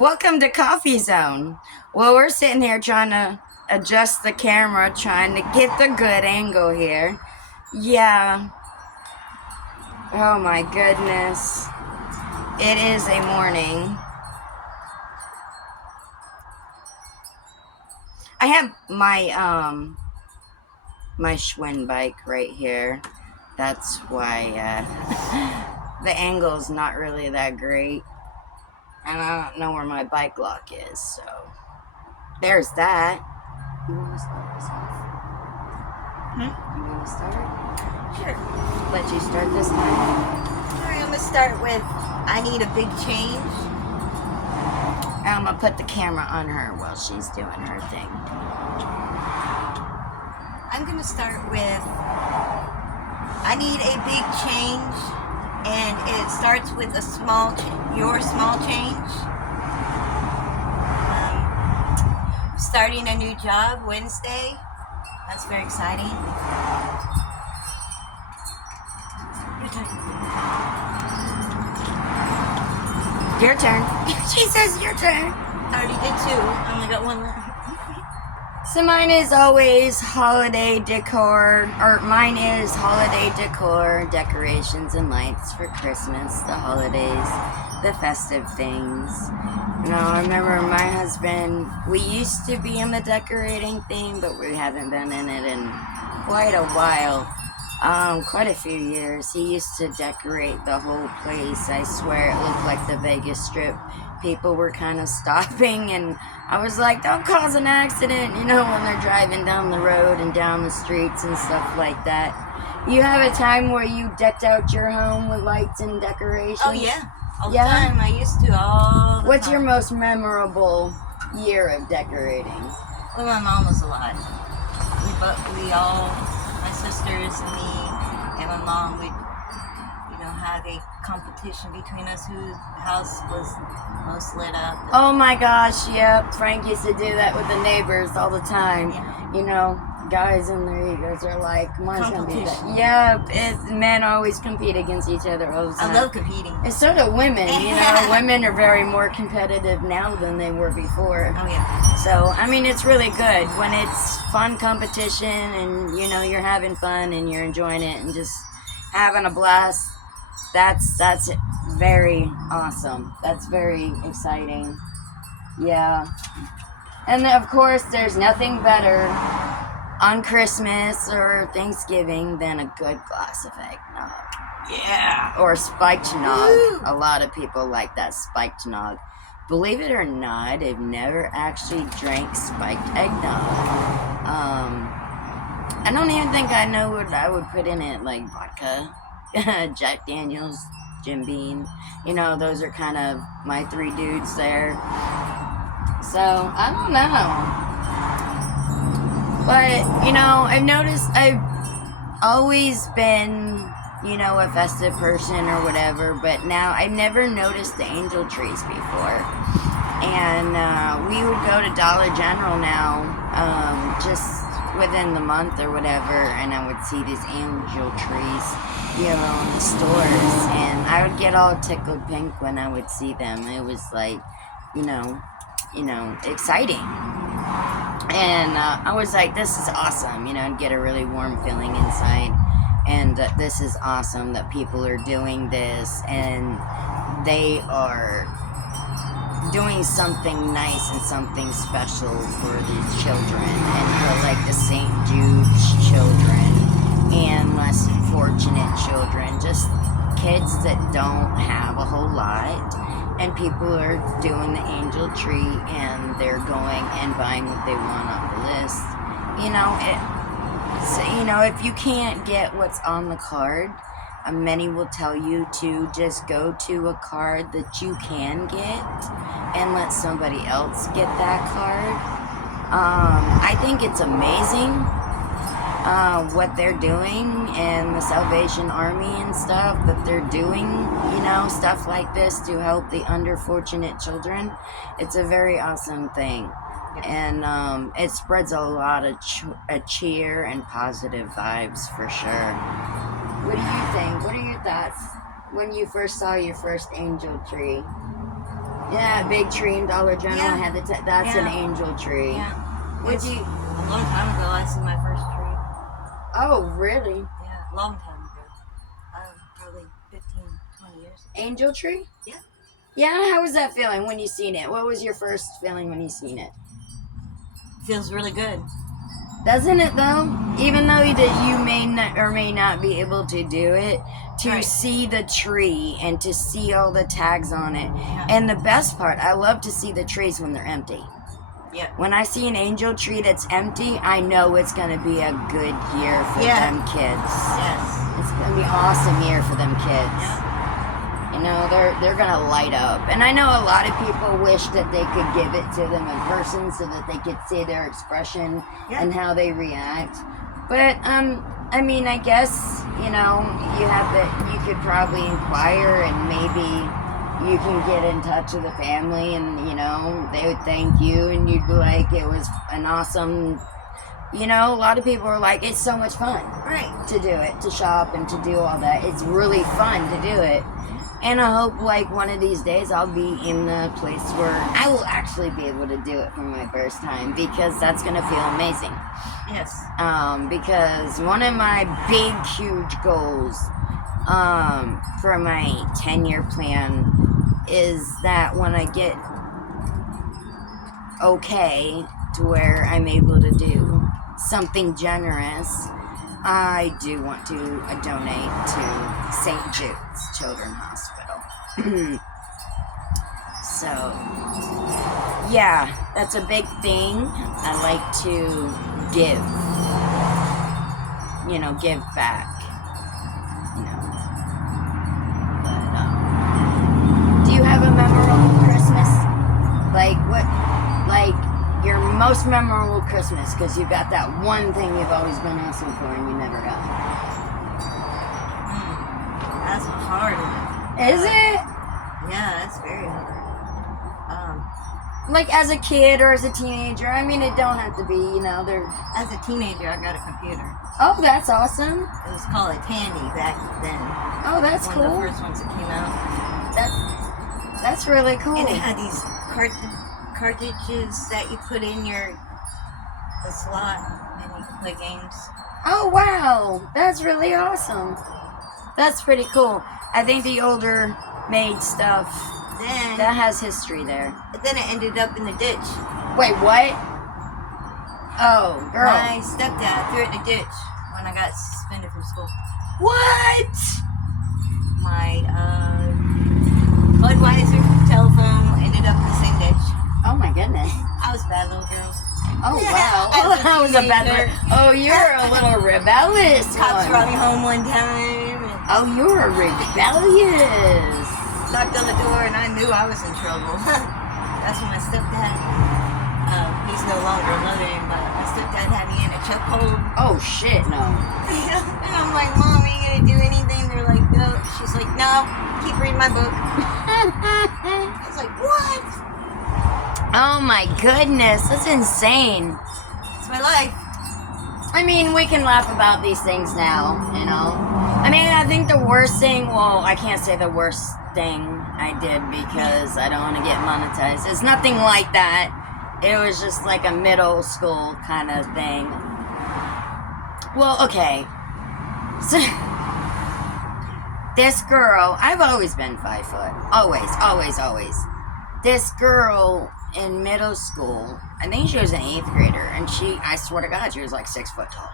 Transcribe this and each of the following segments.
Welcome to Coffee Zone. Well, we're sitting here trying to adjust the camera, trying to get the good angle here. Yeah. Oh my goodness. It is a morning. I have my Schwinn bike right here. That's why the angle's not really that great. And I don't know where my bike lock is, so there's that. You want to start this off? You want to start? Sure. Let you start this time. Alright, I'm gonna start with I need a big change. I'm gonna put the camera on her while she's doing her thing. I'm gonna start with I need a big change, and it starts with a your small change. Starting a new job Wednesday. That's very exciting. Your turn. Your turn. She says your turn. I already did two. I only got one left. So mine is always holiday decor, or mine is holiday decor, decorations and lights for Christmas, the holidays, the festive things. You know, I remember my husband, we used to be in the decorating thing, but we haven't been in it in quite a while. Quite a few years. He used to decorate the whole place. I swear it looked like the Vegas Strip. People were kind of stopping, and I was like, don't cause an accident, you know, when they're driving down the road and down the streets and stuff like that. You have a time where you decked out your home with lights and decorations? Oh yeah, all the time. I used to all the What's time. your most memorable year of decorating? When my mom was alive. We all, my sisters and me and my mom, we'd, have a competition between us whose house was most lit up. Oh my gosh, yep. Frank used to do that with the neighbors all the time. Yeah. You know, guys and their egos are like, mine's gonna be that. Competition. Yep, men always compete against each other all the time. I love competing. And so do women, you know. Women are very more competitive now than they were before. Oh yeah. So, I mean, it's really good when it's fun competition and, you know, you're having fun and you're enjoying it and just having a blast. That's very awesome. That's very exciting. Yeah. And of course, there's nothing better on Christmas or Thanksgiving than a good glass of eggnog. Yeah. Or spiked nog. Woo. A lot of people like that spiked nog. Believe it or not, I've never actually drank spiked eggnog. I don't even think I know what I would put in it, like vodka, Jack Daniels, Jim Beam. You know, those are kind of my three dudes there. So, I don't know. But, you know, I've noticed I've always been, you know, a festive person or whatever, but now I've never noticed the angel trees before. And we would go to Dollar General now, just within the month or whatever, and I would see these angel trees, you know, in the stores, and I would get all tickled pink when I would see them. It was like, you know, exciting. And I was like, this is awesome, you know, and get a really warm feeling inside. And this is awesome that people are doing this, and they are doing something nice and something special for these children, and for like the St. Jude's children and less fortunate children, just kids that don't have a whole lot, and people are doing the angel tree and they're going and buying what they want off the list. You know, so, you know, if you can't get what's on the card, many will tell you to just go to a card that you can get and let somebody else get that card. I think it's amazing what they're doing, and the Salvation Army and stuff that they're doing, you know, stuff like this to help the underfortunate children. It's a very awesome thing. And it spreads a lot of cheer and positive vibes for sure. What do you think? What are your thoughts when you first saw your first angel tree Yeah, big tree in Dollar General Yeah. had that's an Yeah. angel tree. Yeah. Would It's you? a long time ago I see my first tree. Oh, really? Yeah, a long time ago. Probably 15, 20 years. Angel tree? Yeah. Yeah, how was that feeling when you seen it? What was your first feeling when you seen it? Feels really good. Doesn't it though? Even though that you may not or may not be able to do it, to Right. see the tree and to see all the tags on it. Yeah. And the best part, I love to see the trees when they're empty. Yeah. When I see an angel tree that's empty, I know it's going to be a good year for them kids. Yes. It's going to be an awesome year for them kids. Yeah. You know, they're going to light up. And I know a lot of people wish that they could give it to them in person so that they could see their expression and how they react. But, I mean, I guess, you know, you could probably inquire and maybe you can get in touch with the family and, you know, they would thank you and you'd be like, it was an awesome, you know, a lot of people are like, it's so much fun to do it, to shop and to do all that. It's really fun to do it. And I hope, like, one of these days I'll be in a place where I will actually be able to do it for my first time because that's going to feel amazing. Yes. Because one of my big, huge goals for my 10-year plan is that when I get okay to where I'm able to do something generous, I do want to donate to St. Jude's Children's Hospital. So, yeah, that's a big thing. I like to give. You know, give back. You know. But, do you have a memorable Christmas? Like, what? Like, your most memorable Christmas, because you've got that one thing you've always been asking for and you never got. That's a hard one. Is it? Yeah, that's very hard. Like as a kid or as a teenager? I mean, it don't have to be, you know, they're... As a teenager, I got a computer. Oh, that's awesome. It was called a Tandy back then. Oh, that's One cool. of the first ones that came out. That's really cool. And it had these cartridges that you put in the slot and you could play games. Oh, wow. That's really awesome. That's pretty cool. I think the older made stuff, Then that has history there. it ended up in the ditch. Wait, what? Oh, girl. My stepdad threw it in the ditch when I got suspended from school. What? My Budweiser telephone ended up in the same ditch. Oh, my goodness. I was a bad little girl. Oh, wow. That was a bad one. Oh, you're a little rebellious Cops one. brought me home one time. And Oh, you're a rebellious. knocked on the door and I knew I was in trouble. That's when my stepdad, he's no longer living, but my stepdad had me in a chokehold. Oh, shit, no. And I'm like, Mom, are you gonna do anything? They're like, no. She's like, no, keep reading my book. I was like, what? Oh, my goodness. That's insane. It's my life. I mean, we can laugh about these things now, you know. I mean, I think the worst thing, well, I can't say the worst thing I did because I don't want to get monetized. It's nothing like that. It was just like a middle school kind of thing. Well, okay. So, this girl, I've always been 5 foot. Always, always, always. This girl in middle school, I think she was an 8th grader, and I swear to God, she was like 6 foot tall.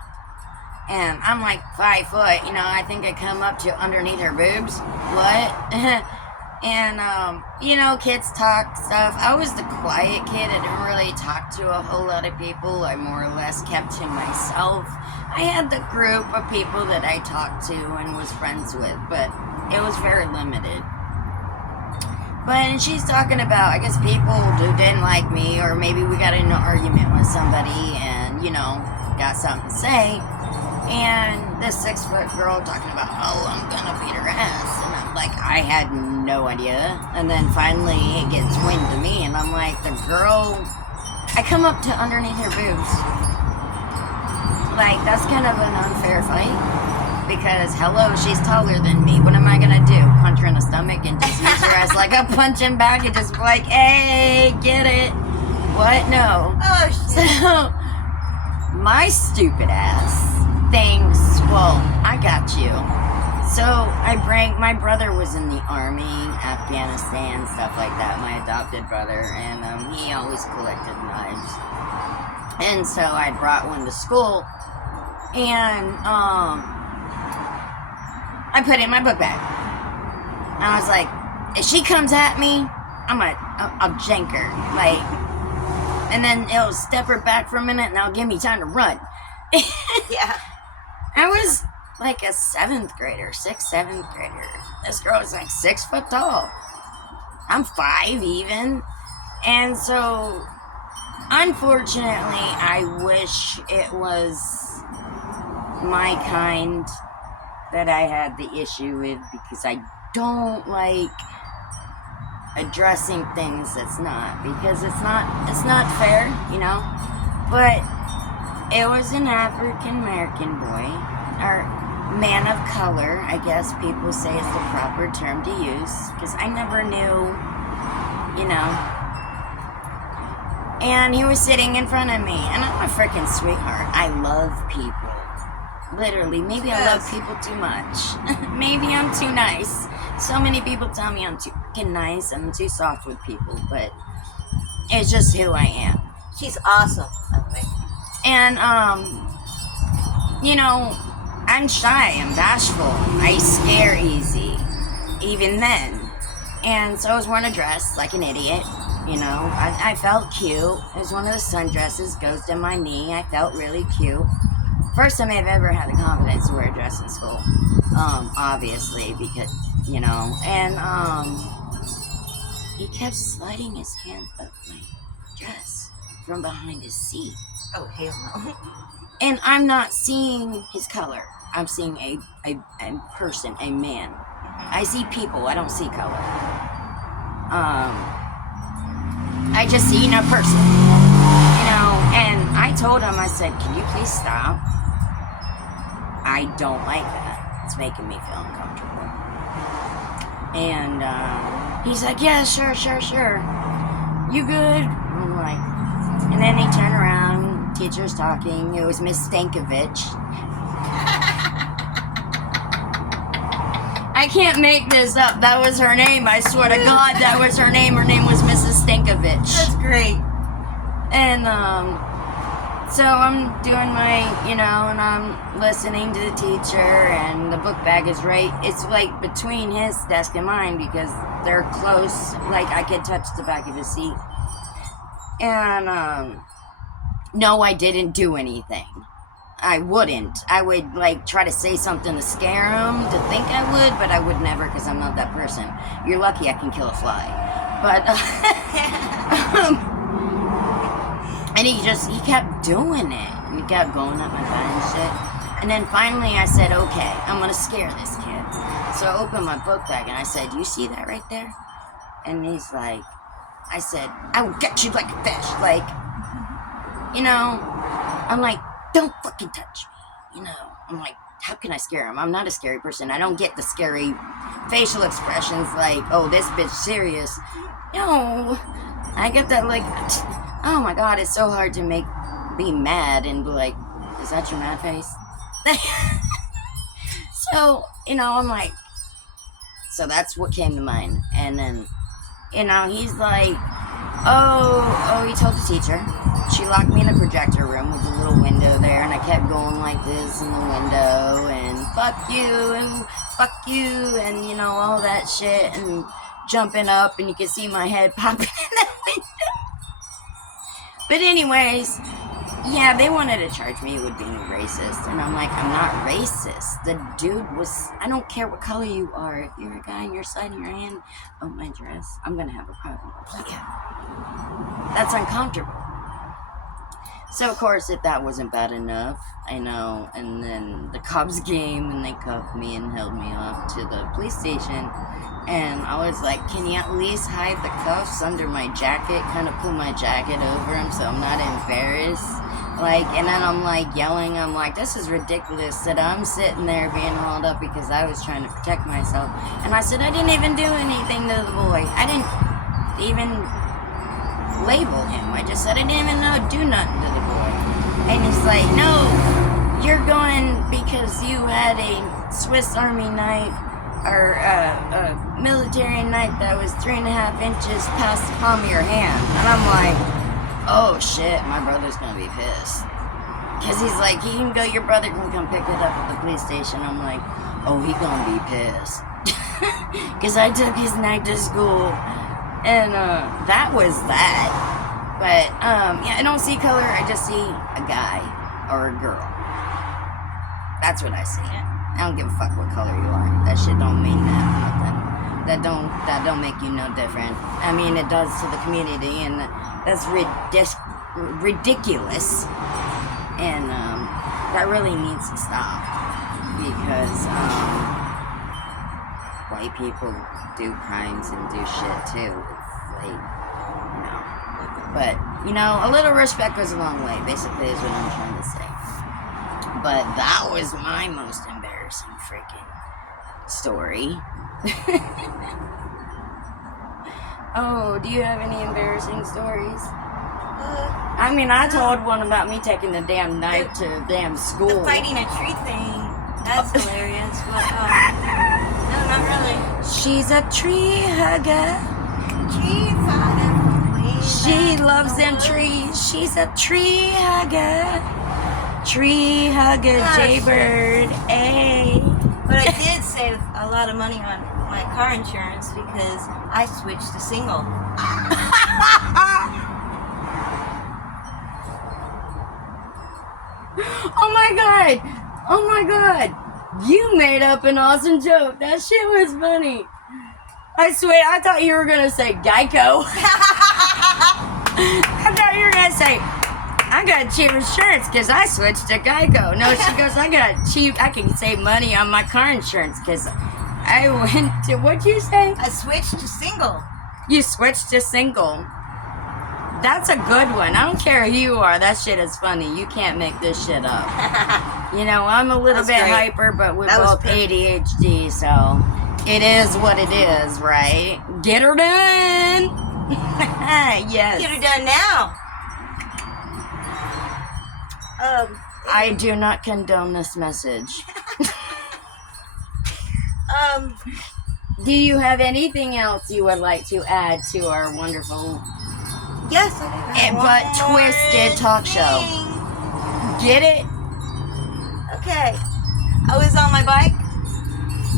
And I'm like 5 foot, you know, I think I come up to underneath her boobs. What? And, you know, kids talk stuff. I was the quiet kid. I didn't really talk to a whole lot of people. I more or less kept to myself. I had the group of people that I talked to and was friends with, but it was very limited. But she's talking about, I guess, people who didn't like me, or maybe we got in an argument with somebody and, you know, got something to say. And this 6 foot girl talking about, oh, I'm gonna beat her ass. And I'm like, I had no idea. And then finally it gets wind to me, and I'm like, the girl, I come up to underneath her boobs. Like, that's kind of an unfair fight. Because, hello, she's taller than me. What am I gonna do? Punch her in the stomach and just use her as like a punching bag and just be like, hey, get it? What? No. Oh, shit. So, my stupid ass thinks, well, I got you. So, my brother was in the army, Afghanistan, stuff like that, my adopted brother, and he always collected knives. And so, I brought one to school, and, I put it in my book bag. And I was like, if she comes at me, I'll jank her. Like, and then it'll step her back for a minute and that'll give me time to run. Yeah. I was like a 7th grader. This girl is like 6 foot tall. I'm 5 even. And so, unfortunately, I wish it was my kind that I had the issue with, because I don't like addressing things that's not, because it's not fair, you know. But it was an African American boy, or man of color, I guess people say is the proper term to use, because I never knew, you know. And he was sitting in front of me, and I'm a freaking sweetheart. I love people. Literally, maybe I love people too much. Maybe I'm too nice. So many people tell me I'm too fucking nice and I'm too soft with people, but it's just who I am. She's awesome, by the way. And, you know, I'm shy, I'm bashful, I scare easy, even then. And so I was wearing a dress like an idiot, you know. I felt cute. It was one of the sundresses, goes to my knee. I felt really cute. First time I've ever had the confidence to wear a dress in school, obviously, because, you know, and, he kept sliding his hand up my dress from behind his seat. Oh, hell no. And I'm not seeing his color. I'm seeing a person, a man. I see people, I don't see color. I just see a person, you know, and I told him, I said, can you please stop? I don't like that. It's making me feel uncomfortable. And he's like, yeah, sure. You good? I'm like, and then he turned around, teacher's talking. It was Miss Stankovich. I can't make this up. That was her name. I swear to God, that was her name. Her name was Mrs. Stankovich. That's great. And, so I'm doing my, you know, and I'm listening to the teacher, and the book bag is right, it's like between his desk and mine, because they're close, like I could touch the back of his seat. And, no, I didn't do anything. I wouldn't. I would, like, try to say something to scare him, to think I would, but I would never, because I'm not that person. You're lucky I can kill a fly. But, and he kept doing it. And he kept going up my butt and shit. And then finally I said, okay, I'm going to scare this kid. So I opened my book bag and I said, you see that right there? And he's like, I said, I will get you like a fish. Like, you know, I'm like, don't fucking touch me. You know, I'm like, how can I scare him? I'm not a scary person. I don't get the scary facial expressions like, oh, this bitch serious. No, I get that like, oh my God, it's so hard to be mad and be like, is that your mad face? So, you know, I'm like, so that's what came to mind. And then, you know, he's like, oh, he told the teacher. She locked me in the projector room with a little window there, and I kept going like this in the window, and fuck you, and you know, all that shit, and jumping up, and you can see my head popping in the window. But anyways, yeah, they wanted to charge me with being racist, and I'm like, I'm not racist. The dude was, I don't care what color you are, if you're a guy and you're sliding your hand up my dress, I'm gonna have a problem with that. Yeah. That's uncomfortable. So, of course, if that wasn't bad enough, I know, and then the cops came and they cuffed me and held me off to the police station, and I was like, can you at least hide the cuffs under my jacket, kind of pull my jacket over him so I'm not embarrassed? Like, and then I'm like yelling, I'm like, this is ridiculous that I'm sitting there being hauled up because I was trying to protect myself. And I said, I didn't even do anything to the boy. I didn't even label him. I just said I didn't even do nothing to the boy. And he's like, no, you're going because you had a Swiss Army knife or a military knife that was 3.5 inches past the palm of your hand. And I'm like, oh shit, my brother's gonna be pissed. Cause he's like, he can go, your brother can come pick it up at the police station. I'm like, oh, he gonna be pissed. Cause I took his knife to school. And that was that. But yeah, I don't see color, I just see a guy or a girl. That's what I see. I don't give a fuck what color you are. That shit don't mean nothing. That don't make you no different. I mean, it does to the community, and that's ridiculous. And that really needs to stop because white people do crimes and do shit too. It's like, no. But, you know, a little respect goes a long way, basically, is what I'm trying to say. But that was my most embarrassing freaking story. Oh, do you have any embarrassing stories? I mean, I told one about me taking the damn knife to damn school. The fighting a tree thing, that's hilarious. But, no, not really. She's a tree hugger. Tree hugger. She loves them trees. She's a tree hugger. Tree hugger, Jaybird. Hey. But I did save a lot of money on my car insurance because I switched to single. Oh my god! Oh my god! You made up an awesome joke. That shit was funny. I swear, I thought you were gonna say Geico. I thought you were gonna say, I got cheap insurance because I switched to Geico. No, she goes, I can save money on my car insurance because I went to, what'd you say? I switched to single. You switched to single. That's a good one. I don't care who you are. That shit is funny. You can't make this shit up. You know, I'm a little bit hyper, but we're both ADHD, so it is what it is, right? Get her done. Yes. Get her done now. I do not condone this message. Do you have anything else you would like to add to our wonderful yes, I do. but twisted talk show? Get it? Okay. I was on my bike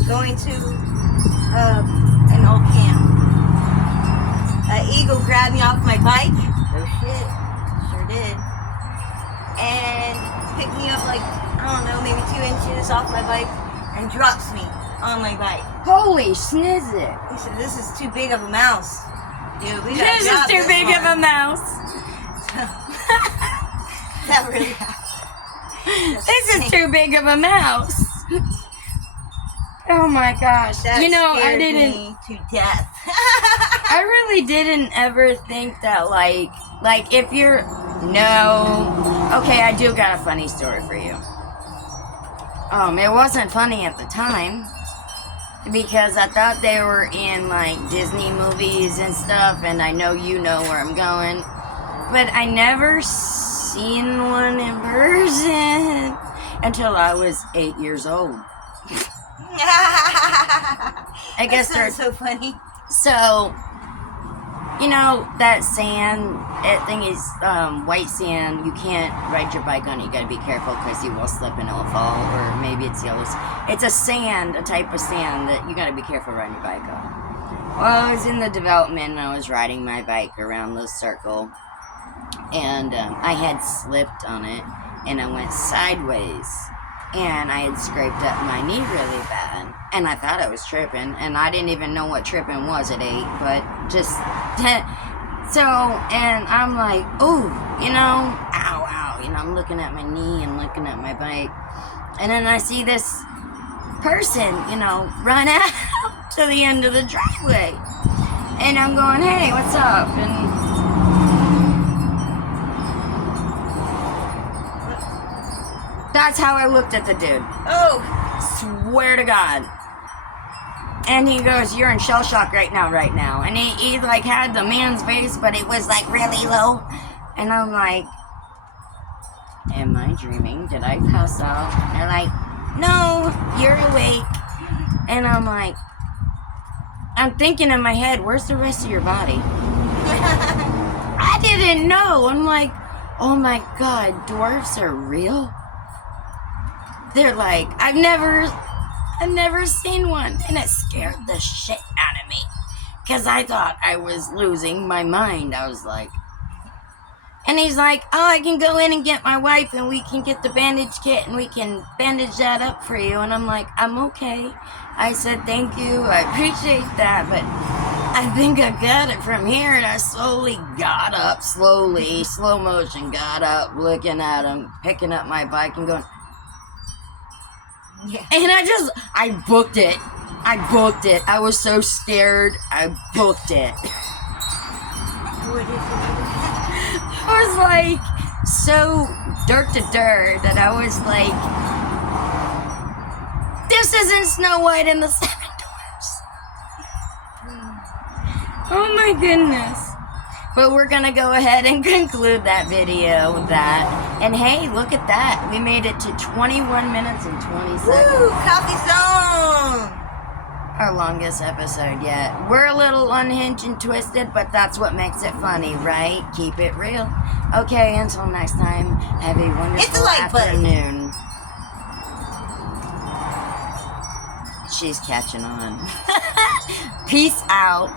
going to an old camp. An eagle grabbed me off my bike. Oh shit. Sure did. And picked me up like, I don't know, maybe 2 inches off my bike and drops me on my bike. Holy snizzit. He said, this is too big of a mouse. Dude, we This is too big of a mouse. That really happened. This is too big of a mouse. Oh my gosh. That you know, I scared didn't me to death. I really didn't ever think that like if you're okay, I do got a funny story for you. It wasn't funny at the time because I thought they were in like Disney movies and stuff, and I know you know where I'm going, but I never seen one in person until I was 8 years old. I guess they're so funny. So, you know, that sand, that thing is white sand. You can't ride your bike on it. You gotta be careful because you will slip and it will fall. Or maybe it's yellow. It's a sand, a type of sand that you gotta be careful riding your bike on. Well, I was in the development and I was riding my bike around the circle. And I had slipped on it and I went sideways. And I had scraped up my knee really bad. And I thought I was tripping. And I didn't even know what tripping was at 8. But just... So, and I'm like, ooh, you know, ow, ow. You know, I'm looking at my knee and looking at my bike. And then I see this person, you know, run out to the end of the driveway. And I'm going, hey, what's up? And That's how I looked at the dude. Oh. Swear to God. And he goes, "You're in shell shock right now. And he like had the man's face, but it was like really low. And I'm like, am I dreaming? Did I pass out? And they're like, no, you're awake. And I'm like, I'm thinking in my head, where's the rest of your body? I didn't know. I'm like, oh my God, dwarfs are real? They're like, I've never seen one. And it scared the shit out of me. Because I thought I was losing my mind. I was like, and he's like, oh, I can go in and get my wife and we can get the bandage kit and we can bandage that up for you. And I'm like, I'm okay. I said, thank you. I appreciate that. But I think I got it from here. And I slowly got up, slow motion, got up, looking at him, picking up my bike and going, Yeah. and I booked it. I was so scared. I booked it. What did you do? I was like so dirt to dirt that I was like, this isn't Snow White and the Seven Dwarfs. Oh my goodness. But we're gonna go ahead and conclude that video with that. And hey, look at that. We made it to 21 minutes and 20 seconds. Woo! Coffee zone! Our longest episode yet. We're a little unhinged and twisted, but that's what makes it funny, right? Keep it real. Okay, until next time, have a wonderful Hit the like button. afternoon. She's catching on. Peace out.